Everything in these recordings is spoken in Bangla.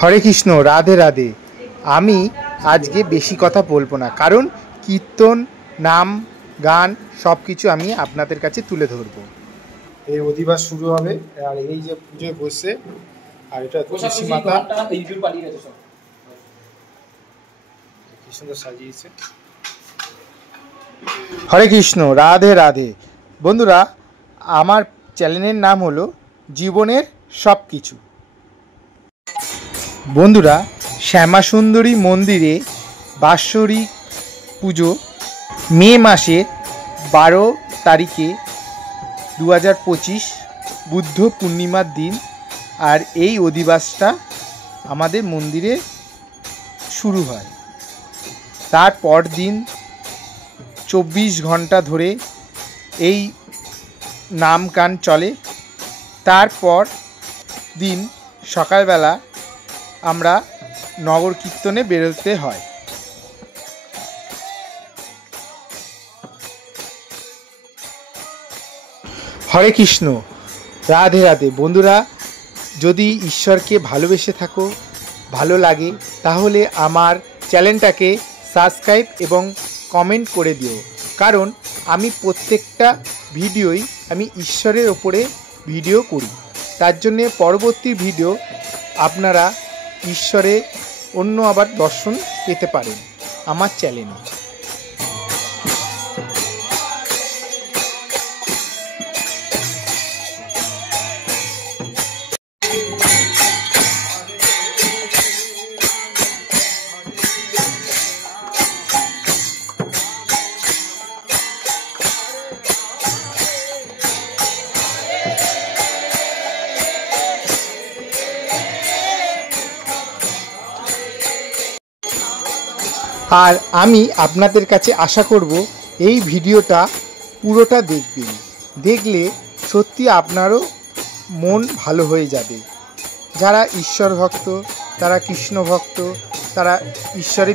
হরে কৃষ্ণ, রাধে রাধে। আমি আজকে বেশি কথা বলবো না, কারণ কীর্তন, নাম, গান সব কিছু আমি আপনাদের কাছে তুলে ধরবো। এই অধিবাস শুরু হবে, আর এই যে পুজোয় বসে, আর এটা তুলসী মাতা কি সুন্দর সাজিয়েছে। হরে কৃষ্ণ, রাধে রাধে। বন্ধুরা, আমার চ্যানেলের নাম হলো জীবনের সব কিছু। বন্ধুরা, শ্যামাসুন্দরী মন্দিরে বাৎসরিক পুজো মে মাসের 12 তারিখে 2025 বুদ্ধ পূর্ণিমার দিন। আর এই অধিবাসটা আমাদের মন্দিরে শুরু হয়। তারপর দিন 24 ঘন্টা ধরে এই নাম গান চলে। তারপর দিন সকালবেলা আমরা নগর কীর্তনে বেরোতে হয়। হরে কৃষ্ণ, রাধে রাধে। বন্ধুরা, যদি ঈশ্বরকে ভালোবেসে থাকো, ভালো লাগে, তাহলে আমার চ্যানেলটাকে সাবস্ক্রাইব এবং কমেন্ট করে দিও। কারণ আমি প্রত্যেকটা ভিডিওই আমি ঈশ্বরের ওপরে ভিডিও করি। তার জন্যে পরবর্তী ভিডিও আপনারা ঈশ্বরের অন্য আবার দর্শন পেতে পারেন আমার চ্যানেলে। আর আমি আপনাদের কাছে আশা করব এই ভিডিওটা পুরোটা দেখবেন। দেখলে সত্যি আপনারও মন ভালো হয়ে যাবে। যারা ঈশ্বর ভক্ত, তারা কৃষ্ণ ভক্ত, তারা ঈশ্বরে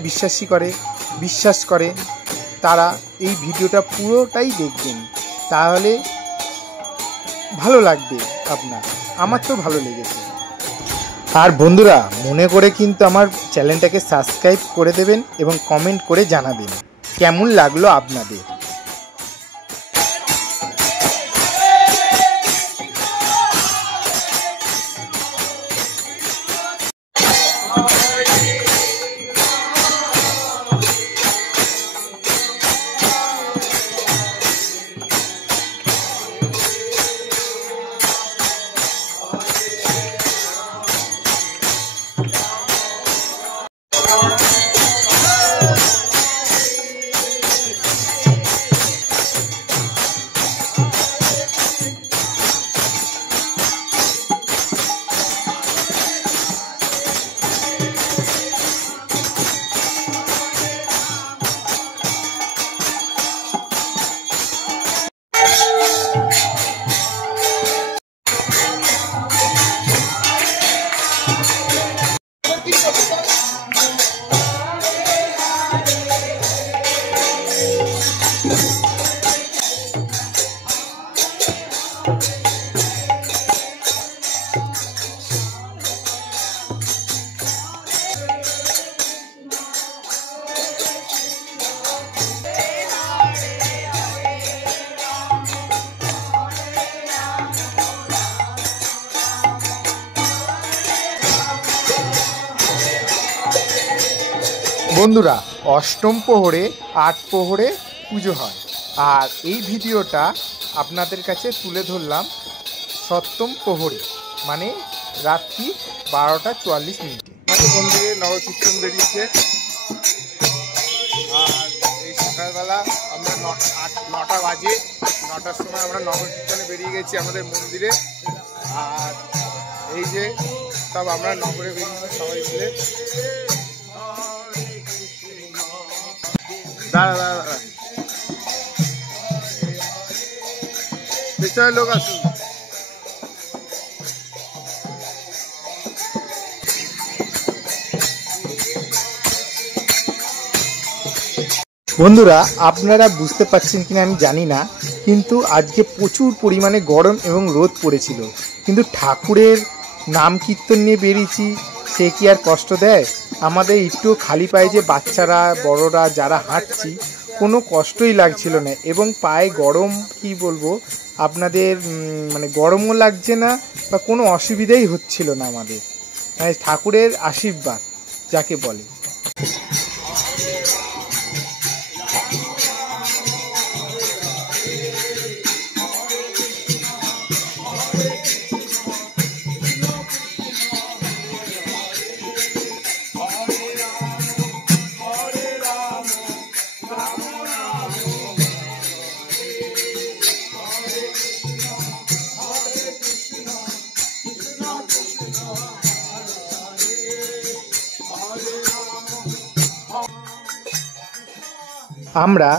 বিশ্বাস করে, তারা এই ভিডিওটা পুরোটাই দেখবেন। তাহলে ভালো লাগবে আপনার। আমার তো ভালো লেগেছে। আর বন্ধুরা, মনে করে কিন্তু আমার চ্যানেলটাকে সাবস্ক্রাইব করে দেবেন এবং কমেন্ট করে জানাবেন কেমন লাগলো আপনাদের। বন্ধুরা, অষ্টম প্রহরে 8 প্রহরে পুজো হয়। আর এই ভিডিওটা আপনাদের কাছে তুলে ধরলাম সপ্তম প্রহরে, মানে রাত্রি 12টা 44 মিনিটে। আমাদের মন্দিরে নগর কীর্তন বেরিয়েছে। আর এই সকালবেলা আমরা 9টা বাজে, 9টার সময় আমরা নগর কীর্তনে বেরিয়ে গেছি আমাদের মন্দিরে। আর এই যে সব আমরা নগরে বেরিয়েছি সবাই মিলে। দাঁড়া পেছনের লোক আসুন। বন্ধুরা, আপনারা বুঝতে পারছেন কিনা আমি জানি না, কিন্তু আজকে প্রচুর পরিমাণে গরম এবং রোদ পড়েছিল। কিন্তু ঠাকুরের নাম কীর্তন নিয়ে বেরিয়েছি, সে কি আর কষ্ট দেয়? আমাদের একটু খালি পায়ে যে বাচ্চারা বড়রা যারা হাঁটছি কোনো কষ্টই লাগছিল না, এবং পায়ে গরম কি বলবো আপনাদের, মানে গরমও লাগছে না বা কোনো অসুবিধাই হচ্ছিল না আমাদের, মানে ঠাকুরের আশীর্বাদ যাকে বলে। আমরা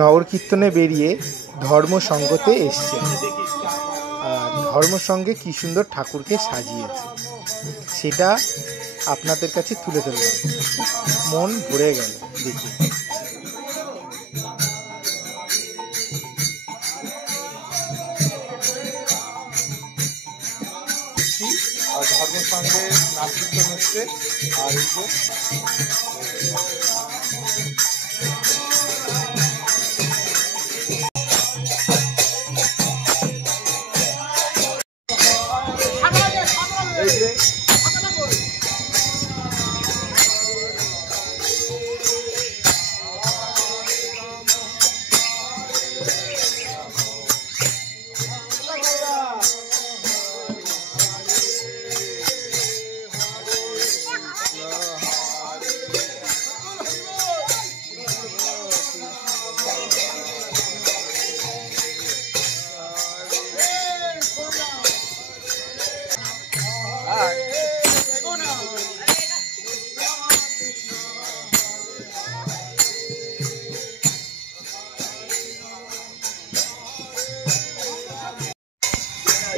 নগর কীর্তনে বেরিয়ে ধর্মসঙ্ঘতে এসছি, আর ধর্মসঙ্ঘে কী সুন্দর ঠাকুরকে সাজিয়েছে সেটা আপনাদের কাছে তুলে ধরলাম, মন ভরে গেল দেখে। আর ধর্মসঙ্ঘে নাচ কীর্তন হচ্ছে, আর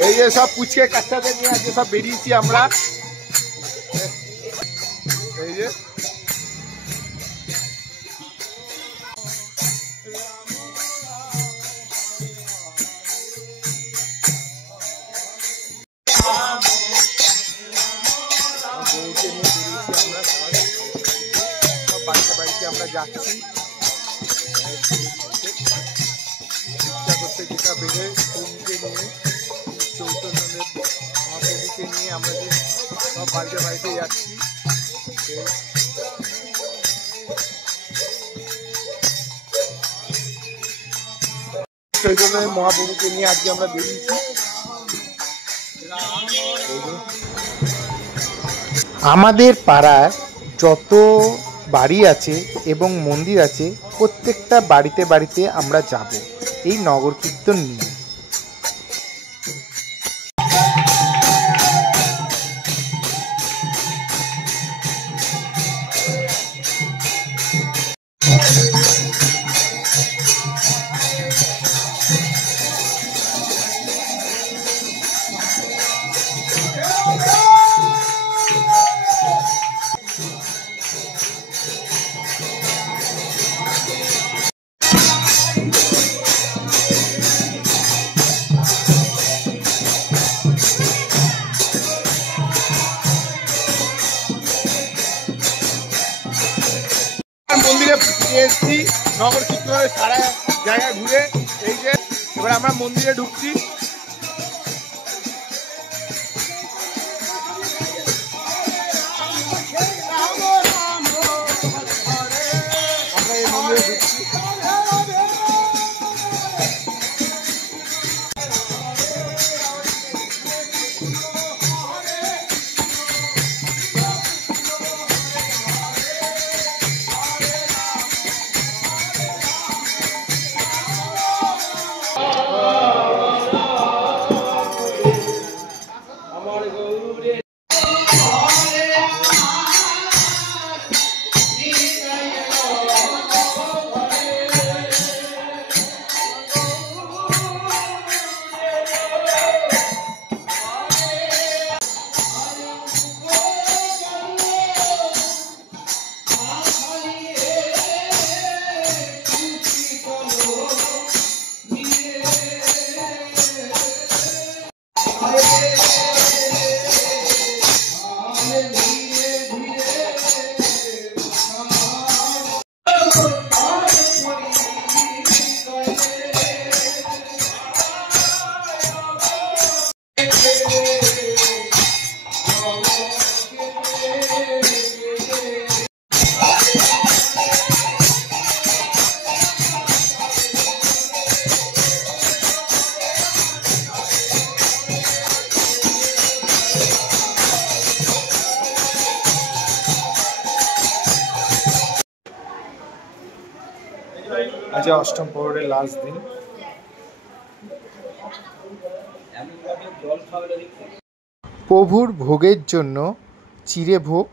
এই যে সব পুচকে কাচ্চাদের নিয়ে আজকে সব বেরিয়েছি আমরা। এই যে বউকে নিয়ে বেরিয়েছি আমরা, সব বাড়িতে বাড়িতে আমরা যাচ্ছি ইচ্ছা করতে, যেটা বেড়ে বউকে নিয়ে চৈতন্যদেব মহাপ্রভুকে নিয়ে আমরা যে সব বাড়িতে বাড়িতে যাচ্ছি। চৈতন্য মহাপ্রভুকে নিয়ে আজকে আমরা বেরিয়েছি। আমাদের পাড়ার যত বাড়ি আছে এবং মন্দির আছে প্রত্যেকটা বাড়িতে বাড়িতে আমরা যাব এই নগর কীর্তন নিয়ে। মন্দিরে এসেছি, নগর কীর্তনের সারা জায়গায় ঘুরে, এই যে এবার আমরা মন্দিরে ঢুকছি। আমরা এই মন্দিরে ঢুকছি। যে অষ্টম প্রহরের লাস্ট দিন। প্রভুর ভোগের জন্য চিড়ে ভোগ,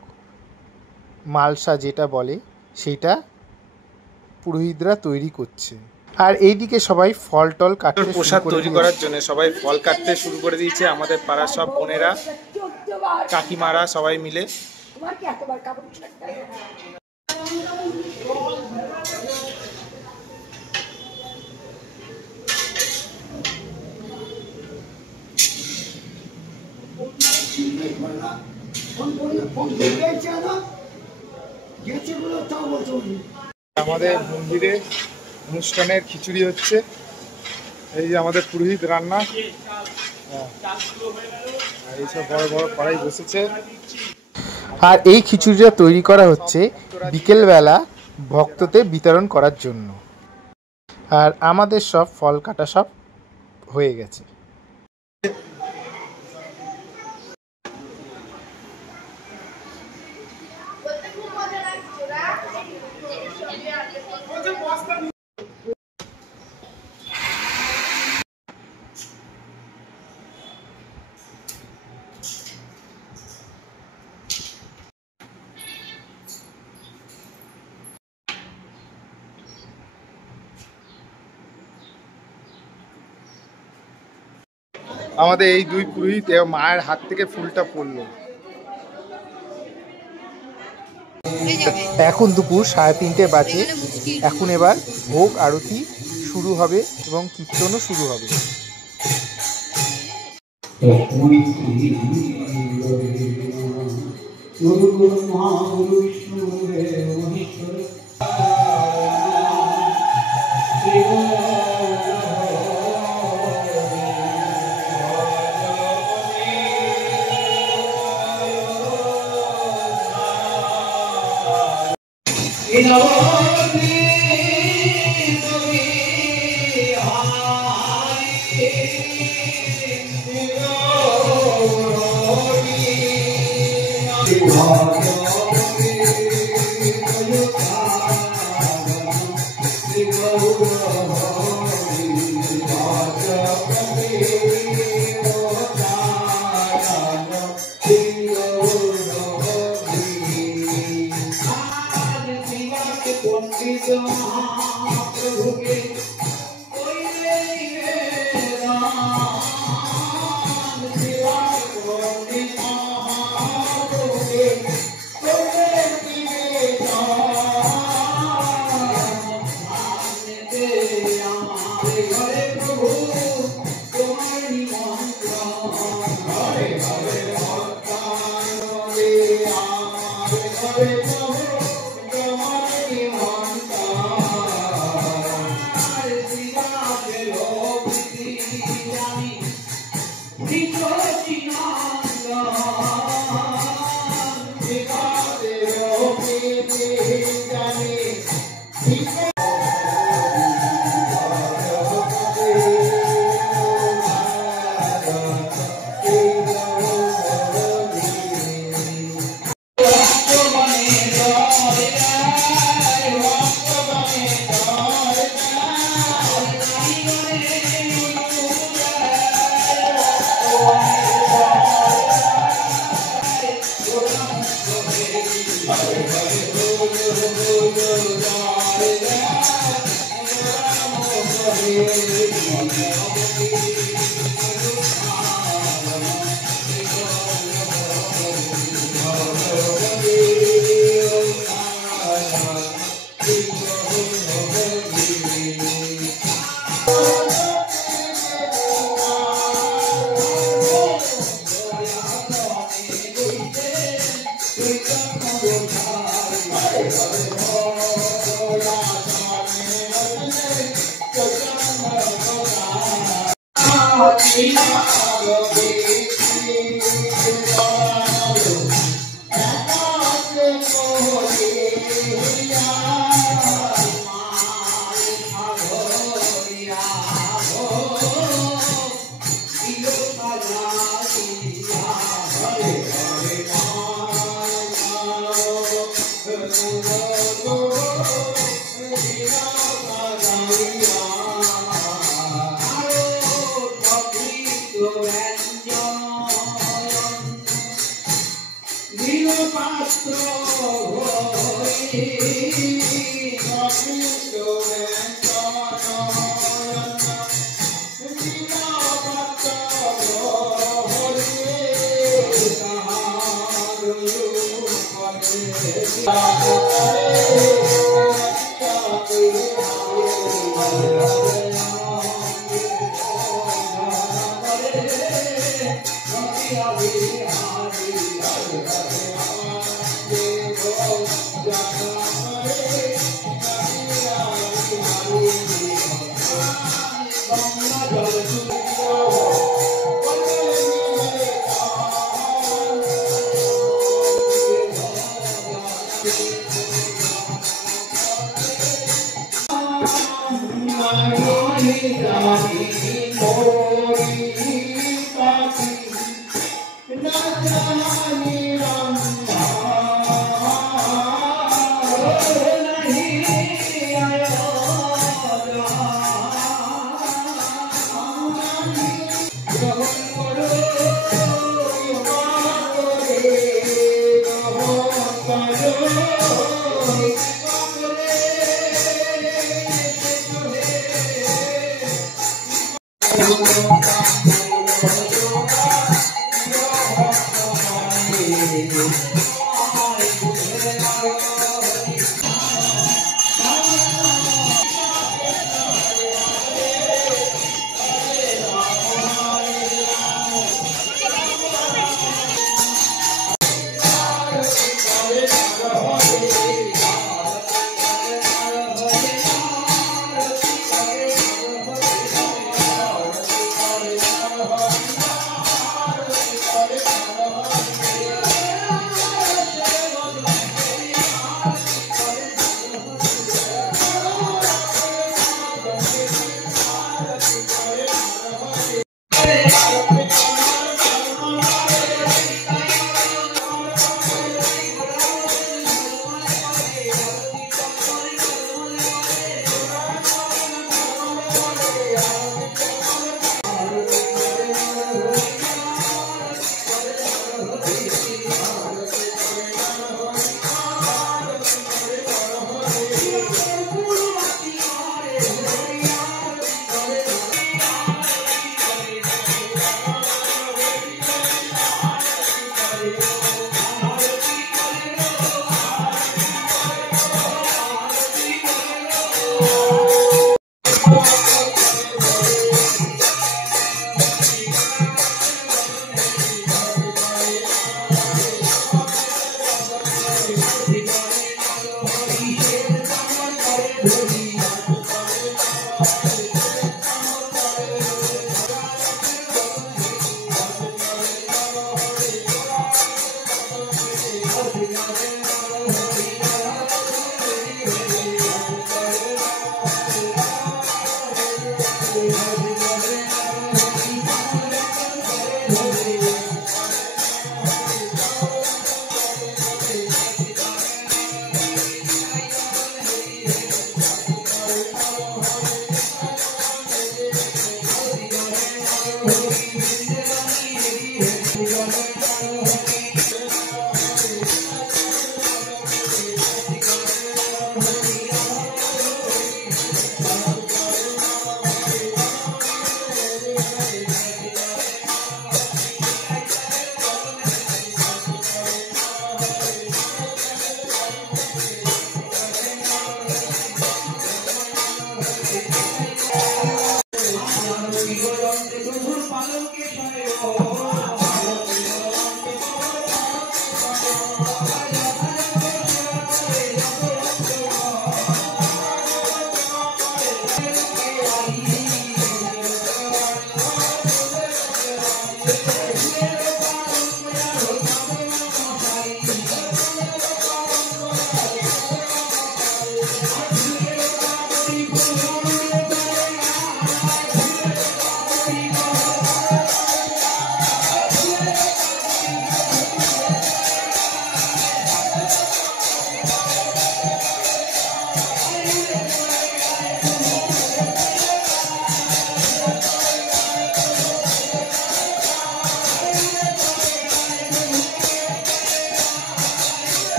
মালসা যেটা বলে, সেটা পুরোহিতরা তৈরি করছে। আর এইদিকে সবাই ফল টল কাটতে, প্রসাদ তৈরি করার জন্য সবাই ফল কাটতে শুরু করে দিয়েছে। আমাদের পাড়ার সব বোনেরা, কাকিমারা সবাই মিলে। আমাদের মন্দিরে অনুষ্ঠানের খিচুড়ি হচ্ছে। এই যে আমাদের পুরোহিত রান্না, এইসব বড় বড় কড়াই বসেছে। আর এই খিচুড়িটা তৈরি করা হচ্ছে বিকেলবেলা ভক্তদের বিতরণ করার জন্য। আর আমাদের সব ফল কাটা সব হয়ে গেছে। আমাদের এই দুই পুরোহিত মায়ের হাত থেকে ফুলটা পড়লো। এখন দুপুর 3:30 বাজে। এখন এবার ভোগ আরতি শুরু হবে এবং কীর্তনও শুরু হবে।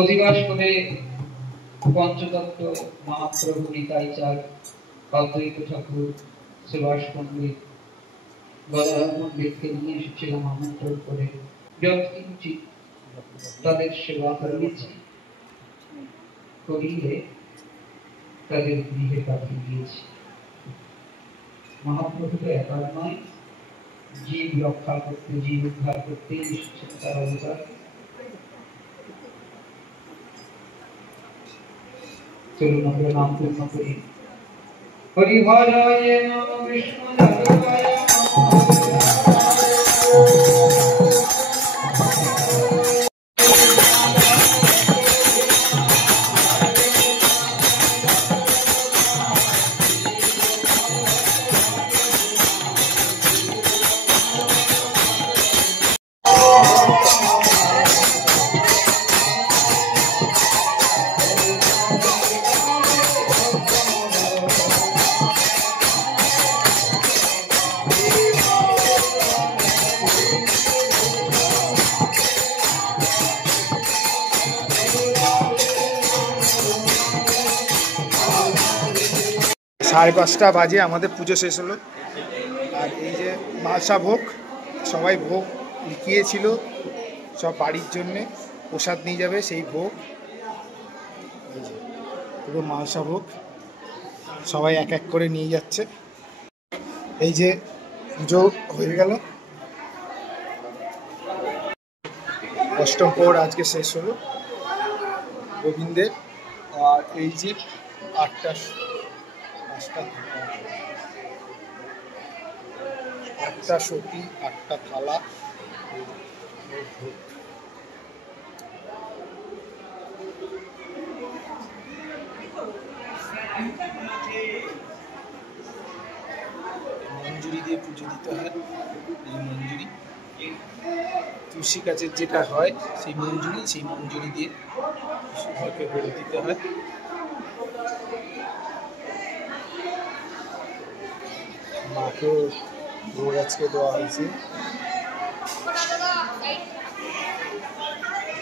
অধিবাস করে পঞ্চতত্ত্ব মহাপ্রভু নিতাই চাঁদ, অদ্বৈত ঠাকুর, সুভাষ পণ্ডিত, বলরাম পণ্ডিতকে নিয়ে এসেছিলাম আমন্ত্রণ করে। যৎকিঞ্চিৎ তাদের সেবা করিয়ে তাদের গৃহে পাঠিয়ে দিয়েছি। মহাপ্রভু তো একার নয়, জীব রক্ষা করতে, জীব উদ্ধার করতে এসেছেন তার অবতার। চলুন আমরা নাম পূর্ণ করি। হরি হরায় নমঃ বিষ্ণু হরায় সাড়ে 5টা বাজে আমাদের পুজো শেষ হলো। আর এই যে মালসা ভোগ, সবাই ভোগ লিখিয়েছিল সব বাড়ির জন্যে প্রসাদ নিয়ে যাবে, সেই ভোগ এই যে পুরো মালসা ভোগ সবাই এক এক করে নিয়ে যাচ্ছে। এই যে পুজো হয়ে গেল, অষ্টম প্রহর আজকে শেষ হলো গোবিন্দের। আর এই যে 8টা সতী, 8টা থালা, মঞ্জুরি দিয়ে পুজো দিতে হয়। এই মঞ্জুরি তুলসী গাছের যেটা হয় সেই মঞ্জুরি দিয়ে ঘরকে ভরে দিতে হয়। মাকেও ভোগ আজকে দেওয়া হয়েছে।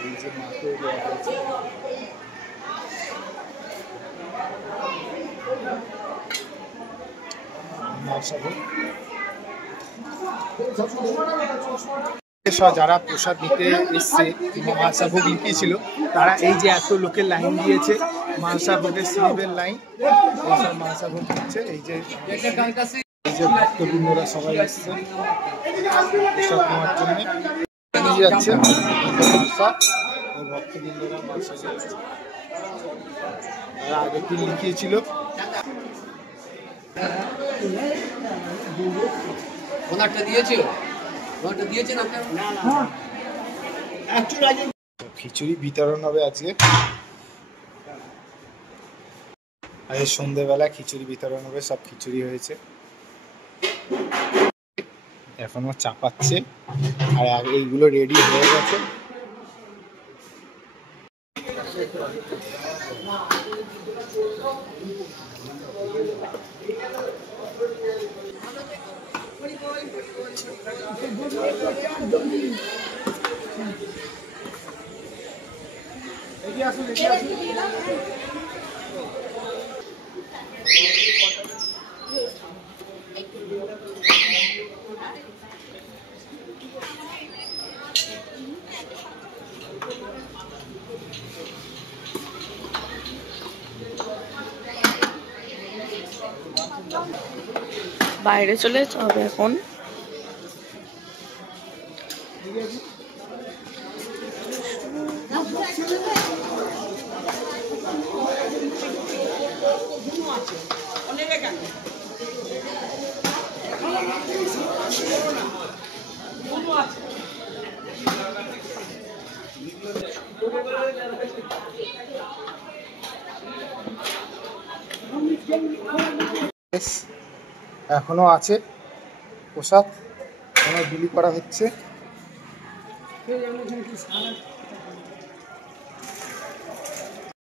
এই যে মাকেও দেওয়া হয়েছে। যারা প্রসাদ নিতে এসছে, মালসা ভোগ লিখিয়েছিল, তারা এই যে এত লোকের লাইন দিয়েছে, মালসা ভোগের স্লিপের লাইন, এইসব মালসা ভোগ দিচ্ছে। এই যে ভক্তবৃন্দরা সবাই এসছে প্রসাদ নেওয়ার জন্য নিয়ে যাচ্ছে। ভক্তবৃন্দরা মালসা যাচ্ছে, তারা আগের দিন লিখিয়েছিল। খিচুড়ি বিতরণ হবে আজকে। আজ সন্ধ্যেবেলা খিচুড়ি বিতরণ হবে, সব খিচুড়ি হয়েছে, এখনো চাপাচ্ছে। আর এইগুলো রেডি হয়ে গেছে। বাইরে চলে যেতে হবে এখন। এখনো আছে প্রসাদ, এখনো বিলি করা হচ্ছে।